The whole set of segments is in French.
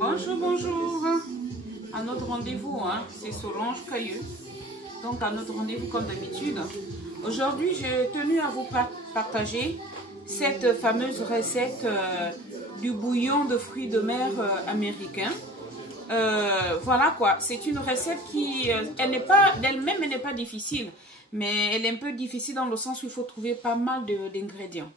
Bonjour, bonjour. À notre rendez-vous, hein, c'est Solange Cailleux. Donc à notre rendez-vous comme d'habitude. Aujourd'hui, j'ai tenu à vous partager cette fameuse recette du bouillon de fruits de mer américain. Voilà quoi, c'est une recette qui, elle n'est pas d'elle-même, elle n'est pas difficile, mais elle est un peu difficile dans le sens où il faut trouver pas mal d'ingrédients.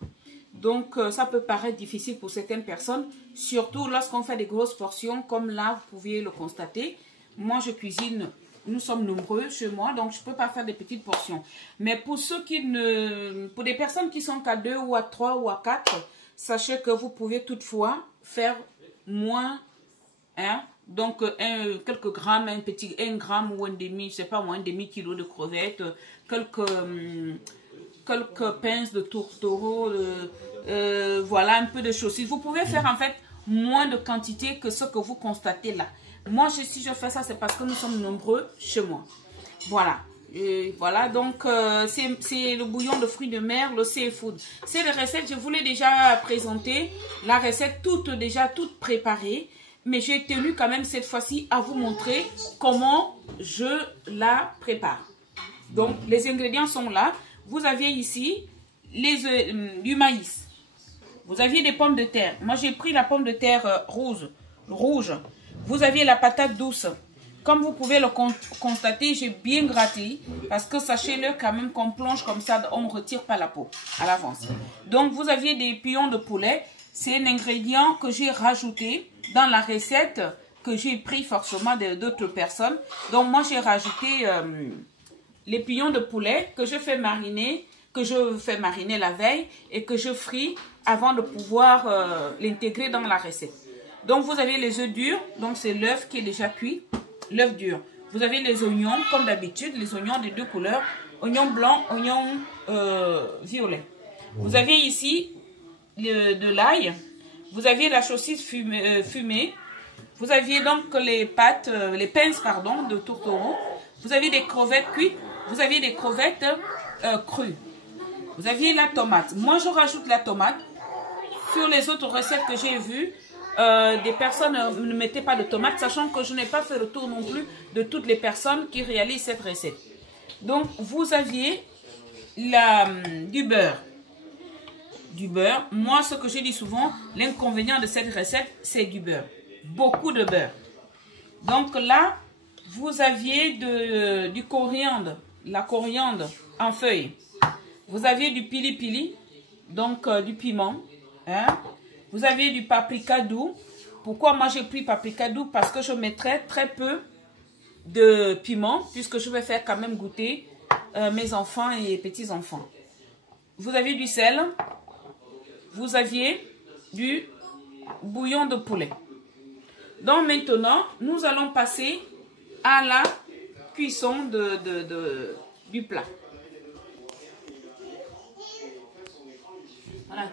Donc ça peut paraître difficile pour certaines personnes, surtout lorsqu'on fait des grosses portions, comme là vous pouviez le constater. Moi je cuisine, nous sommes nombreux chez moi, donc je ne peux pas faire des petites portions. Mais pour ceux qui ne, pour des personnes qui sont qu'à 2 ou à 3 ou à 4, sachez que vous pouvez toutefois faire moins, hein. Donc quelques grammes, un gramme ou un demi, je sais pas moi, un demi-kilo de crevettes, quelques pinces de tourtereau, voilà, un peu de choses. Vous pouvez faire en fait moins de quantité que ce que vous constatez là. Moi, si je fais ça, c'est parce que nous sommes nombreux chez moi. Voilà. Voilà, donc c'est le bouillon de fruits de mer, le seafood. C'est les recettes, je vous l'ai déjà présenté, la recette déjà toute préparée. Mais j'ai tenu quand même cette fois-ci à vous montrer comment je la prépare. Donc, les ingrédients sont là. Vous aviez ici du maïs. Vous aviez des pommes de terre. Moi, j'ai pris la pomme de terre rouge. Vous aviez la patate douce. Comme vous pouvez le constater, j'ai bien gratté. Parce que sachez-le quand même qu'on plonge comme ça, on ne retire pas la peau à l'avance. Donc, vous aviez des pions de poulet. C'est un ingrédient que j'ai rajouté dans la recette que j'ai pris forcément d'autres personnes. Donc, moi, j'ai rajouté les pions de poulet que je fais mariner, la veille et que je fris avant de pouvoir l'intégrer dans la recette. Donc, vous avez les œufs durs. Donc, c'est l'œuf qui est déjà cuit, l'œuf dur. Vous avez les oignons, comme d'habitude, les oignons de deux couleurs, oignons blancs, oignons violets. Vous avez ici de l'ail, vous aviez la saucisse fumée, vous aviez donc les pinces pardon, de tourtereau, vous aviez des crevettes cuites, vous aviez des crevettes crues, vous aviez la tomate. Moi je rajoute la tomate. Sur les autres recettes que j'ai vues, des personnes ne mettaient pas de tomate, sachant que je n'ai pas fait le tour non plus de toutes les personnes qui réalisent cette recette. Donc vous aviez du beurre. Moi, ce que je dis souvent, l'inconvénient de cette recette, c'est du beurre. Beaucoup de beurre. Donc là, vous aviez du coriandre, la coriandre en feuilles. Vous aviez du pili-pili, donc du piment. Hein? Vous aviez du paprika doux. Pourquoi moi j'ai pris paprika doux? Parce que je mettrai très peu de piment, puisque je vais faire quand même goûter mes enfants et petits-enfants. Vous avez du sel. Vous aviez du bouillon de poulet. Donc maintenant, nous allons passer à la cuisson du plat. Voilà.